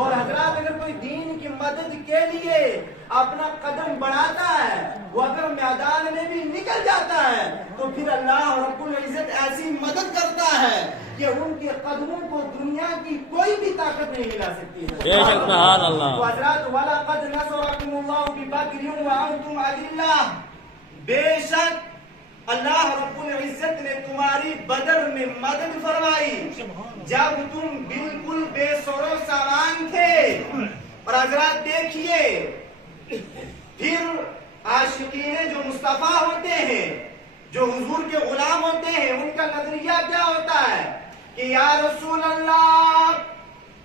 اور حضرات اگر کوئی دین کی مدد کے لیے اپنا قدم بڑھاتا ہے، وہ اگر میدان میں بھی نکل جاتا ہے تو پھر اللہ رب العزت ایسی مدد کرتا ہے کہ ان کے قدموں کو دنیا کی کوئی بھی طاقت نہیں ہلا سکتی ہے۔ بے شک سبحان اللہ۔ تو حضرات وَلَقَدْ نَصَرَكُمُ اللَّهُ بِبَدْرٍ وَأَنْتُمْ أَذِلَّةٌ، بے شک اللہ رب العزت نے تمہاری بدر میں مدد فرمائی جب تم بالکل بے سر و سامان تھے۔ اور حضرات دیکھیے پھر عاشقین جو مصطفیٰ ہوتے ہیں، جو حضور کے غلام ہوتے ہیں، ان کا نظریہ کیا ہوتا ہے کہ یا رسول اللہ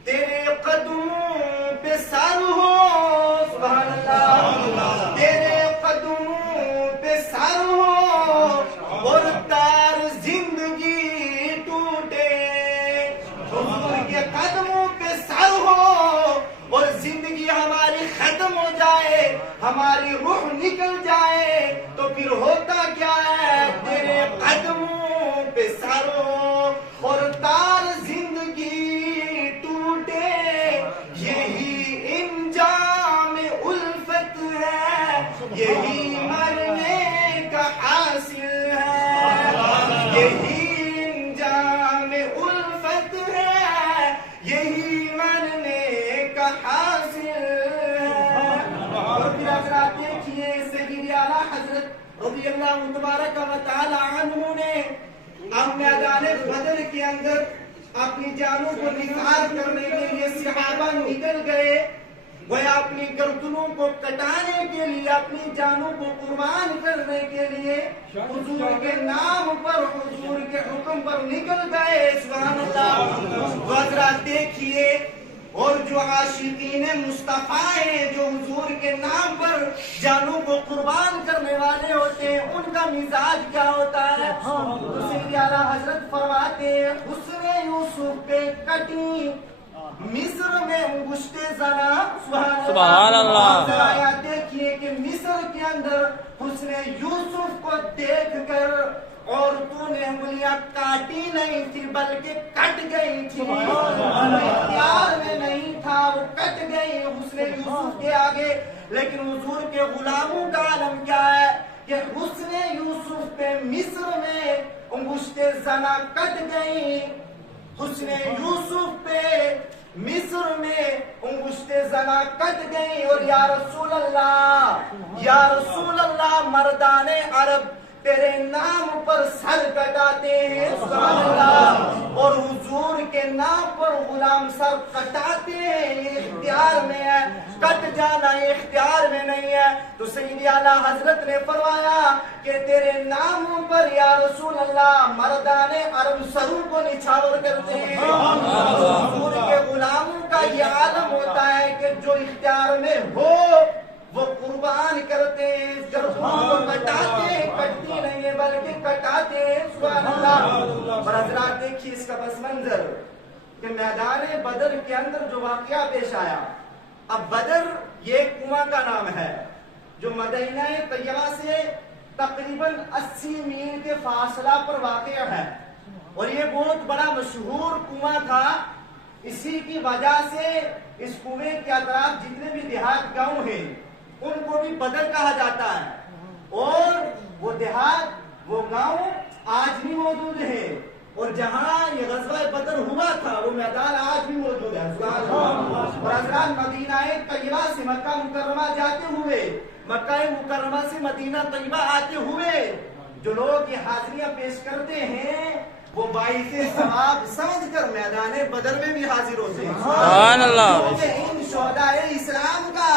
تیرے قدموں پہ سر ہو، سبحان اللہ، تیرے قدموں پہ سر ہو اور تار زندگی ٹوٹے، حضور کے قدموں پہ سر ہو اور زندگی ہماری ختم ہو جائے، ہماری روح نکل جائے تو پھر ہوتا کیا ہے؟ تیرے قدموں پہ سر ہو اور تار زندگی ٹوٹے، یہی انجام الفت ہے، یہی مرنے کا حاصل ہے، یہی انجام الفت ہے، یہی مرنے کا حاصل ہے۔ اور پھر حضرات دیکھیے سید اعلیٰ حضرت رضی اللہ تبارک و تعالی عنہ نے اب میدان بدر کے اندر اپنی جانوں کو نثار کرنے کے لیے صحابہ نکل گئے، وہ اپنی گردنوں کو کٹانے کے لیے، اپنی جانوں کو قربان کرنے کے لیے حضور کے نام پر، حضور کے حکم پر نکل گئے، سبحان اللہ۔ تو حضرات دیکھیے اور جو عاشقین مصطفیٰ ہیں، جو حضور کے نام پر جانوں کو قربان کرنے والے ہوتے ہیں، ان کا مزاج کیا ہوتا ہے؟ تو سید اعلیٰ حضرت فرماتے ہیں حسن یوسف پہ کٹی مصر میں انگشت زنا، سبحان اللہ۔ دیکھیے کہ مصر کے اندر حسن یوسف کو دیکھ کر عورتوں نے انگلیاں کاٹی نہیں تھی بلکہ کٹ گئی تھی، اختیار میں نہیں تھا، وہ کٹ گئی حسن یوسف کے آگے۔ لیکن حضور کے غلاموں کا عالم کیا ہے کہ حسن یوسف پہ مصر میں انگشت زنا کٹ گئی، حسن یوسف پہ مصر میں انگشت زنا کٹ گئی۔ اور یا رسول اللہ، یا رسول اللہ، مردان عرب تیرے نام پر سر کٹاتے ہیں، سبحان اللہ، اور حضور کے نام پر غلام سر کٹاتے ہیں، یہ اختیار میں ہے، کٹ جانا یہ اختیار میں نہیں ہے۔ تو سید اعلیٰ حضرت نے فرمایا کہ تیرے ناموں پر یا رسول اللہ مردان عرب سروں کو نچھاور کرتے ہیں۔ حضور کے غلاموں کا یہ عالم ہوتا ہے کہ جو اختیار میں ہو وہ قربان کرتے ہیں، گردوں کو کٹاتے ہیں، کٹتی نہیں ہے بلکہ کٹاتے ہیں، سبحان اللہ۔ اور حضرات دیکھیے اس کا پس منظر کہ میدان بدر کے اندر جو واقعہ پیش آیا، اب بدر یہ ایک کنواں کا نام ہے جو مدینہ طیبہ سے تقریباً 80 میل کے فاصلہ پر واقع ہے، اور یہ بہت بڑا مشہور کنواں تھا۔ اسی کی وجہ سے اس کنویں کے اطراف جتنے بھی دیہات گاؤں ہیں ان کو بھی بدر کہا جاتا ہے، اور وہ دیہات وہ گاؤں آج بھی موجود ہے، اور جہاں یہ غزوہ بدر ہوا تھا وہ میدان آج بھی موجود ہے۔ اور حضرات مدینہ طیبہ سے مکہ مکرمہ جاتے ہوئے، مکہ مکرمہ سے مدینہ طیبہ آتے ہوئے جو لوگ یہ حاضریاں پیش کرتے ہیں وہ باعث ثواب سمجھ کر میدان بدر میں بھی حاضر ہوتے ہیں، سبحان اللہ۔ ان شہدائے اسلام کا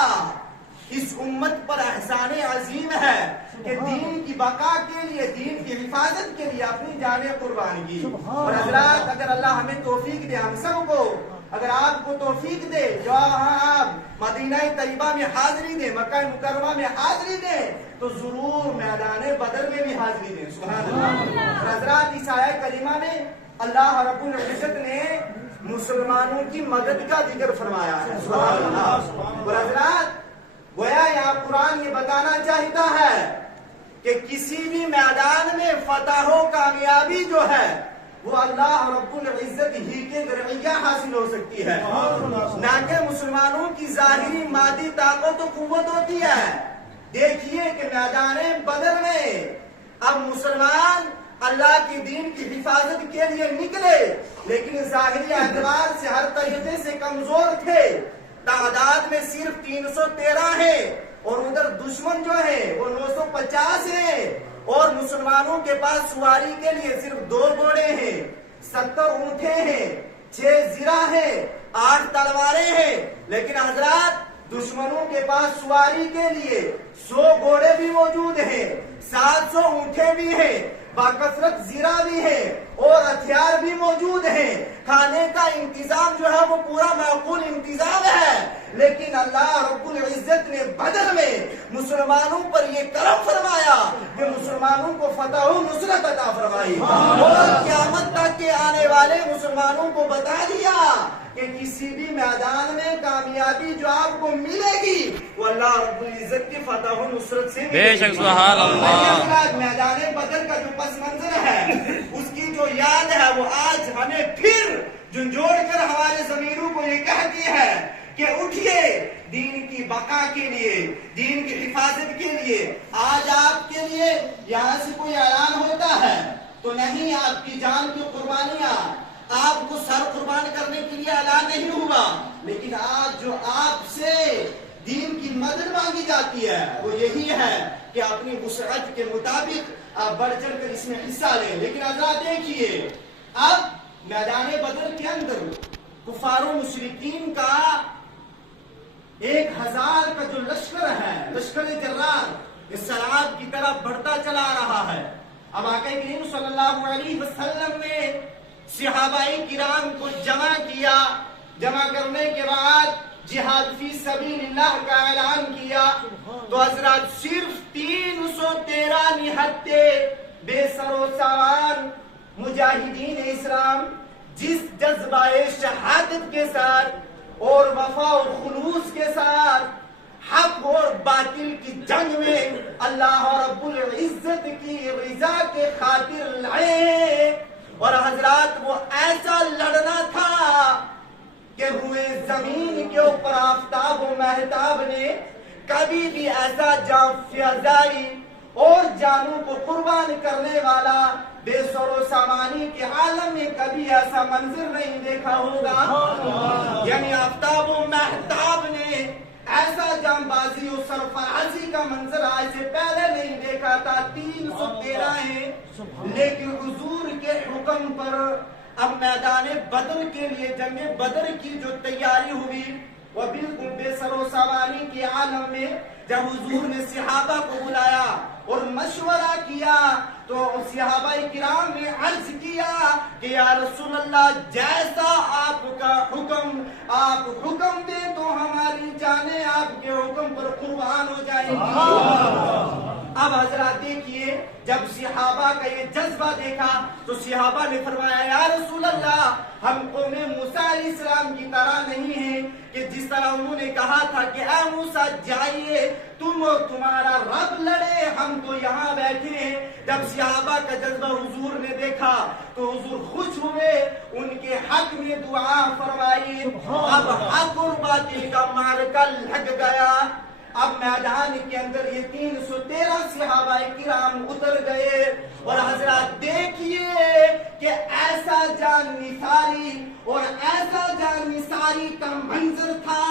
اس امت پر احسان عظیم ہے کہ دین کی بقا کے لیے، دین کی حفاظت کے لیے اپنی جانیں قربان کی۔ اور حضرات اگر اللہ ہمیں توفیق دے، ہم سب کو اگر آپ کو توفیق دے جو آپ مدینہ طیبہ میں حاضری دیں، مکہ مکرمہ میں حاضری دیں، تو ضرور میدان بدر میں بھی حاضری دیں، سبحان اللہ۔ اور حضرات اس آیہ کریمہ میں اللہ رب العزت نے مسلمانوں کی مدد کا ذکر فرمایا ہے، سبحان اللہ۔ اور حضرات گویا یہاں قرآن یہ بتانا چاہتا ہے کہ کسی بھی میدان میں فتح و کامیابی جو ہے وہ اللہ رب العزت ہی کے ذریعہ حاصل ہو سکتی ہے، نہ کہ مسلمانوں کی ظاہری مادی طاقت و قوت ہوتی ہے۔ دیکھیے کہ میدان بدر میں اب مسلمان اللہ کے دین کی حفاظت کے لیے نکلے، لیکن ظاہری اعتبار سے ہر طریقے سے کمزور تھے، تعداد میں صرف 313 ہے، اور ادھر دشمن جو ہے وہ 950 ہے، اور مسلمانوں کے پاس سواری کے لیے صرف 2 گھوڑے ہیں، 70 اونٹیں ہیں، 6 زرہ ہیں، 8 تلواریں ہیں۔ لیکن حضرات دشمنوں کے پاس سواری کے لیے 100 گھوڑے بھی موجود ہیں، 700 اونٹیں بھی ہیں، باکثرت زرہ بھی ہے، اور ہتھیار بھی موجود ہیں، کھانے کا انتظام جو ہے وہ پورا معقول انتظام ہے۔ لیکن اللہ رب العزت نے بدر میں مسلمانوں پر یہ کرم فرمایا کہ مسلمانوں کو فتح و نصرت عطا فرمائی، اور قیامت تک کے آنے والے مسلمانوں کو بتا دیا کہ کسی بھی میدان میں کامیابی جو آپ کو ملے گی وہ اللہ رب العزت کی فتح و نصرت سے ملے گی۔ بے شک سبحان اللہ۔ میدان بدر کا جو پس منظر ہے اس کی جو یاد ہے وہ آج ہمیں پھر جھنجھوڑ کر ہمارے ضمیروں کو یہ کہتی ہے کہ اٹھیے دین کی بقا کے لیے، دین کی حفاظت کے لیے۔ آج آپ کے لیے یہاں سے کوئی اعلان ہوتا ہے تو نہیں، آپ کی جان کی قربانیاں، آپ کو سر قربان کرنے کے لیے اعلان نہیں ہوا، لیکن آج جو آپ سے دین کی مدد مانگی جاتی ہے وہ یہی ہے کہ اپنی وسعت کے مطابق آپ بڑھ چڑھ کر اس میں حصہ لیں۔ لیکن حضرات دیکھیے، اب میدان بدر کے اندر کفار و مشرکین کا 1000 کا جو لشکر ہے، لشکر جرار، اس سراب کی طرف بڑھتا چلا رہا ہے۔ اب آقا کریم صلی اللہ علیہ وسلم نے صحابہ کرام کو جمع کیا، جمع کرنے کے بعد جہاد فی سبیل اللہ کا اعلان کیا، تو حضرات صرف 313 نہتے بے سر و سامان مجاہدین اسلام جس جذبہ شہادت کے ساتھ اور وفا و خلوص کے ساتھ حق اور باطل کی جنگ میں اللہ رب العزت کی رضا کے خاطر لڑے، اور حضرات وہ ایسا لڑنا تھا کہ ہوئے زمین کے اوپر آفتاب و مہتاب نے کبھی بھی ایسا جان فضائی اور جانوں کو قربان کرنے والا بے سر و سامانی کے عالم میں کبھی ایسا منظر نہیں دیکھا ہوگا۔ یعنی آفتاب و مہتاب نے ایسا جان بازی و سرفرازی کا منظر آج سے پہلے نہیں دیکھا تھا۔ 313 ہیں، لیکن حضور کے حکم پر اب میدان بدر کے لیے جنگ بدر کی جو تیاری ہوئی وہ بالکل بے سر و سامانی کے عالم میں جب حضور نے صحابہ کو بلایا اور مشورہ کیا تو صحابہ کرام نے عرض کیا کہ یا رسول اللہ جیسا آپ کا حکم، آپ حکم دیں تو ہماری جانیں آپ کے حکم پر قربان ہو جائیں گی۔ اب حضرات دیکھیے، جب صحابہ کا یہ جذبہ دیکھا تو صحابہ نے فرمایا یا رسول اللہ ہم قوم موسیٰ علیہ السلام کی طرح نہیں ہیں کہ جس طرح انہوں نے کہا تھا کہ اے موسیٰ جائیے تم اور تمہارا رب لڑے، ہم تو یہاں بیٹھے ہیں۔ جب صحابہ کا جذبہ حضور نے دیکھا تو حضور خوش ہوئے، ان کے حق میں دعا فرمائی۔ اب حق اور باطل کا معرکہ لگ گیا۔ اب میدان کے اندر یہ 313 صحابہ کرام اتر گئے، اور حضرات دیکھیے کہ ایسا جان نثاری اور ایسا جان نثاری کا منظر تھا،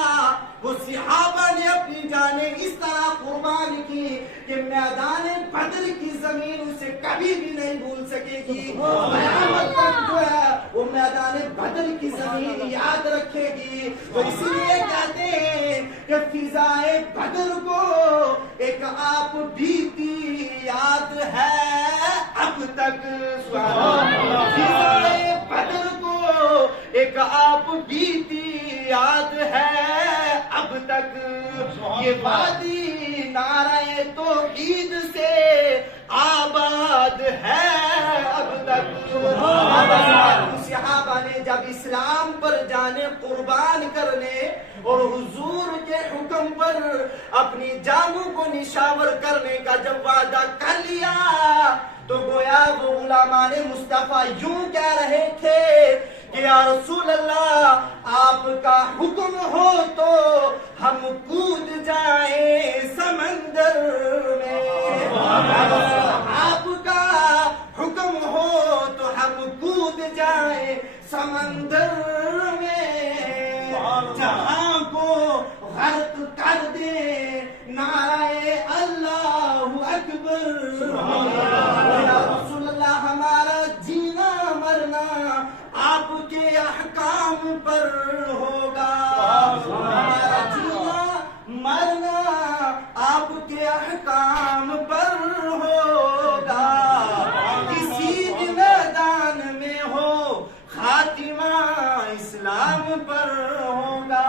وہ صحابہ نے اپنی جانیں اس طرح قربان کی کہ میدان بدر کی زمین اسے کبھی بھی نہیں بھول سکے گی، قیامت تک جو ہے وہ میدان بدر کی زمین یاد رکھے گی۔ تو اسی لیے کہتے ہیں کہ فضائے بدر کو ایک آپ بیتی یاد ہے اب تک، فضائے بدر کو ایک آپ بیتی یاد ہے اب تک، یہ وادی نعرہ توحید سے آباد ہے اب تک۔ صحابہ نے جب اسلام پر جانے قربان کرنے اور حضور کے حکم پر اپنی جانوں کو نشاور کرنے کا جب وعدہ کر لیا تو گویا وہ غلامان مصطفیٰ یوں کہہ رہے تھے کہ یا رسول اللہ آپ کا حکم ہو تو ہم کود جائیں سمندر میں، آپ کا حکم ہو تو ہم کود جائیں سمندر میں، جہاں کو غرق کر دے نعرہ اللہ اکبر، یا رسول اللہ ہمارا جینا مرنا آپ کے احکام پر ہوگا، ہمارا جینا مرنا آپ کے احکام پر ہوگا، کسی بھی میدان میں ہو خاتمہ اسلام پر ہوگا۔